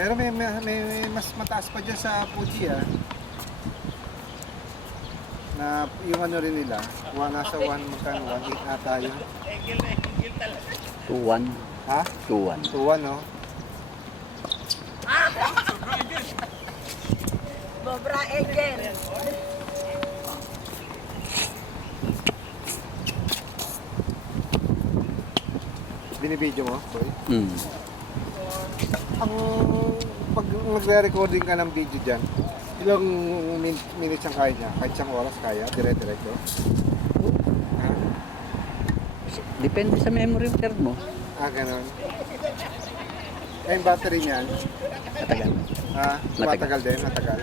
Pero may mas mataas pa dyan sa Fuji na yung ano rin nila, nasa 1 magkano, 1.8 ata yun. 2-1. Ha? 2-1. 2.1 no? Bobra Egel. Binibidyo mo, boy? Mm. Ang pag magre-recording ka ng video dyan, ilang minutes ang kaya niya? Kahit isang oras kaya? Dire-diretso? Depende sa memory card mo. Ganon. Yung battery niyan, Matagal. matagal din, matagal.